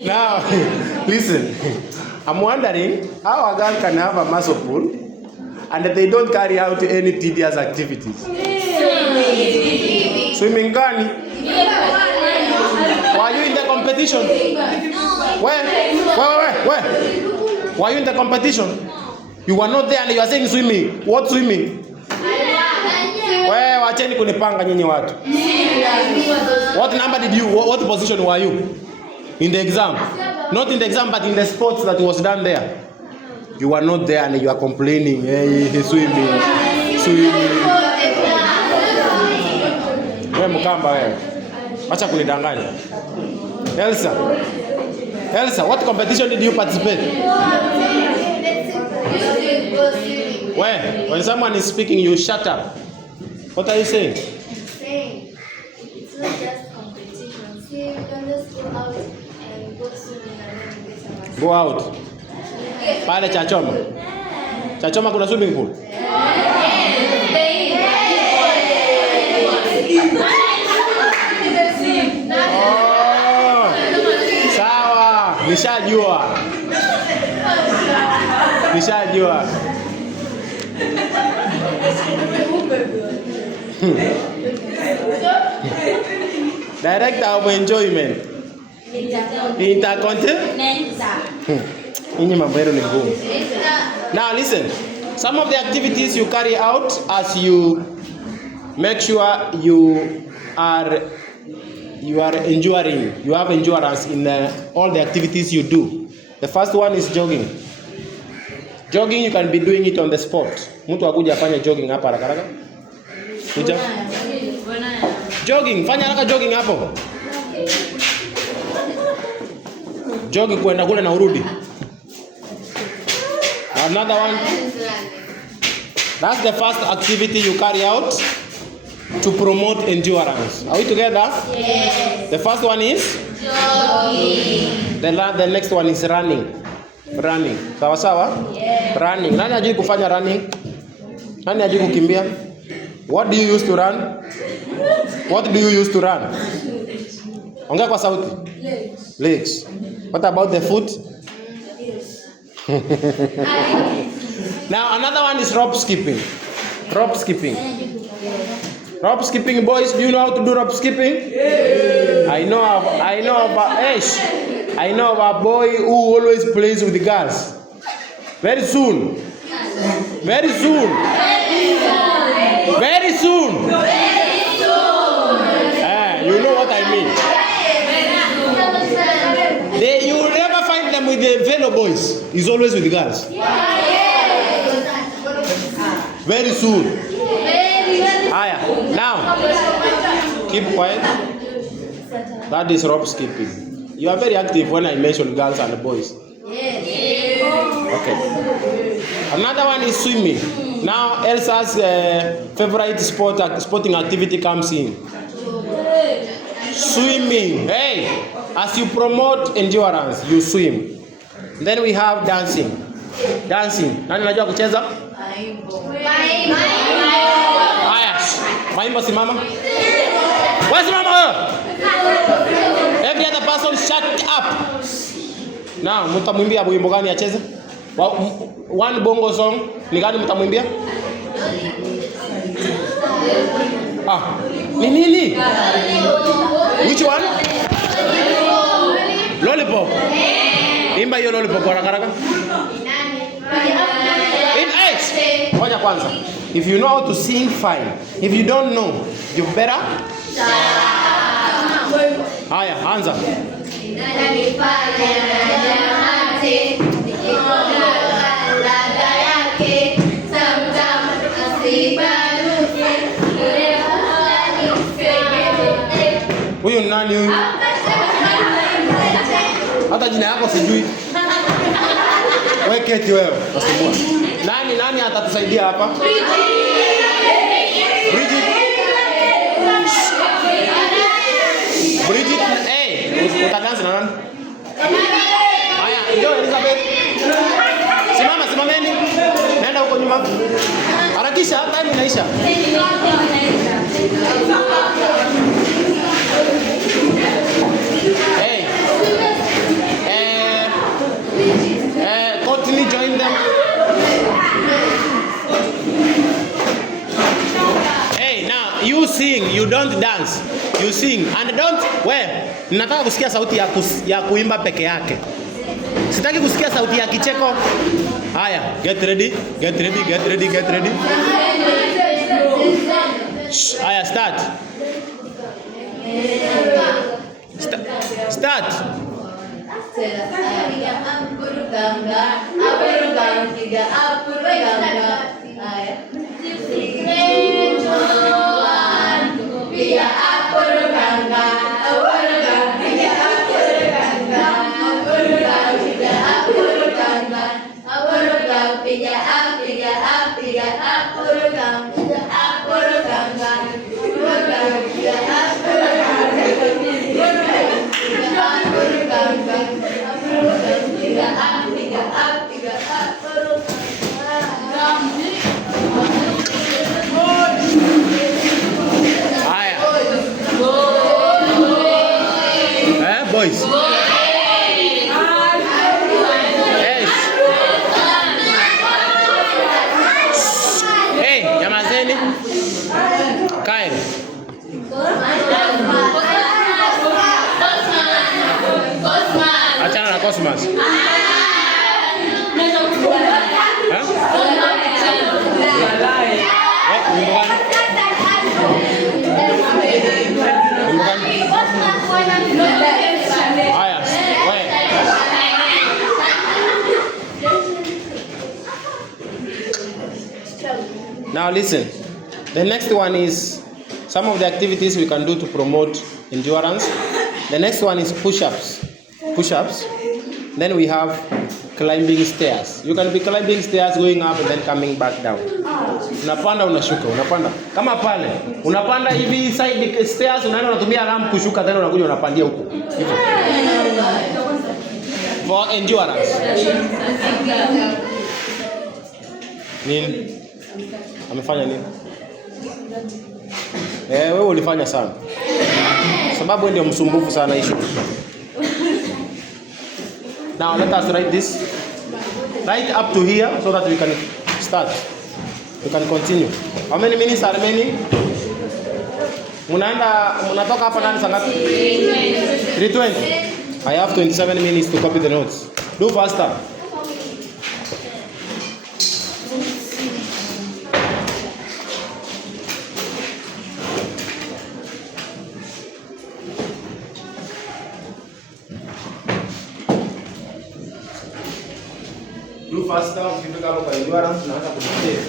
Now, listen. I'm wondering how a girl can have a muscle pool and they don't carry out any tedious activities. Swimming gani? Were you in the competition? Where? Were you in the competition? You were not there and you are saying swimming. What swimming? Wewe wacheni kunipanga nyinyi watu. What number did you, what position were you? In the exam? Not in the exam but in the sports that was done there. You were not there and you are complaining. Hey, swimming. Wewe mkamba wewe. Acha kunidanganya. Elsa, what competition did you participate? When someone is speaking, you shut up. What are you saying? I'm saying it's not just competition. See, you can just go out and go swimming and then get some. Go out. Pale Chachoma. Chachoma kuna swimming pool. Oh, sawa. Nishajua. Director of enjoyment. Intercontinental. Now listen. Some of the activities you carry out as you make sure you are enduring. You have endurance in all the activities you do. The first one is jogging. Jogging, you can be doing it on the spot. Mtu akuja afanye jogging hapa haraka. Kuja. Jogging, fanya haraka jogging hapo. Jogging kwenda kule na urudi. Another one. That's the first activity you carry out to promote endurance. Are we together? Yes. The first one is jogging. The next one is running. Sawa sawa? Yes. Running. Nani ajui kufanya running? Nani ajui kukimbia? What do you use to run? Ongea kwa sauti. Legs. What about the foot? Now another one is rope skipping. Rope skipping, boys, do you know how to do rope skipping? Yeah. I know of a boy who always plays with the girls. Very soon. You know what I mean. You will never find them with the fellow boys. He's always with the girls. Very soon. Now, keep quiet. That is rope skipping. You are very active when I mention girls and boys. Okay. Another one is swimming. Now Elsa's favorite sporting activity comes in. Swimming. Hey, as you promote endurance, you swim. Then we have dancing. Nani anajua kucheza? Haya, maimbo simama. Wewe simama. Every other person shut up. Now, mtamwimbia wimbo gani acheze? One bongo song ni gani mtamwimbia? Ni nini? Which one? Lollipop. Imba hiyo lollipop haraka. In 8. Ngoja kwanza. If you know how to sing, fine. If you don't know, you better. Haya, anza. Huyu nani huyu? Hata jina yako sijui. Wewe keti wewe, usimbua. Nani atatusaidia hapa? Bridget, utadansi na nani? Haya, njoo Elizabeth. Simameni. Nenda huko nyuma. Harakisha, time inaisha. Hey. don't dance. You sing and don't ninataka kusikia sauti ya kuimba peke yake. Sitaki kusikia sauti ya kicheko. Haya, get ready. Haya, start. Start. Boys. Yes. Hey, jamazeni. Kae. Achana na Cosmas. Now listen, the next one is some of the activities we can do to promote endurance. The next one is push-ups. Then we have climbing stairs. You can be climbing stairs, going up and then coming back down. Unapanda unashuka, unapanda. Kama pale, unapanda hivi side stairs, unaenda unatumia ramp kushuka, then unakuja unapandia huko. For endurance. Nini? Amefanya nini? Wewe ulifanya sana. Sababu ndio msumbufu sana issue. Now let us write this. Right up to here so that we can start. We can continue. How many minutes are remaining? Munatoka hapa nani saa ngapi? 3:20. I have 27 minutes to copy the notes. Do faster. Do faster, ukifika hapo kwa endurance unaanza kujicheza.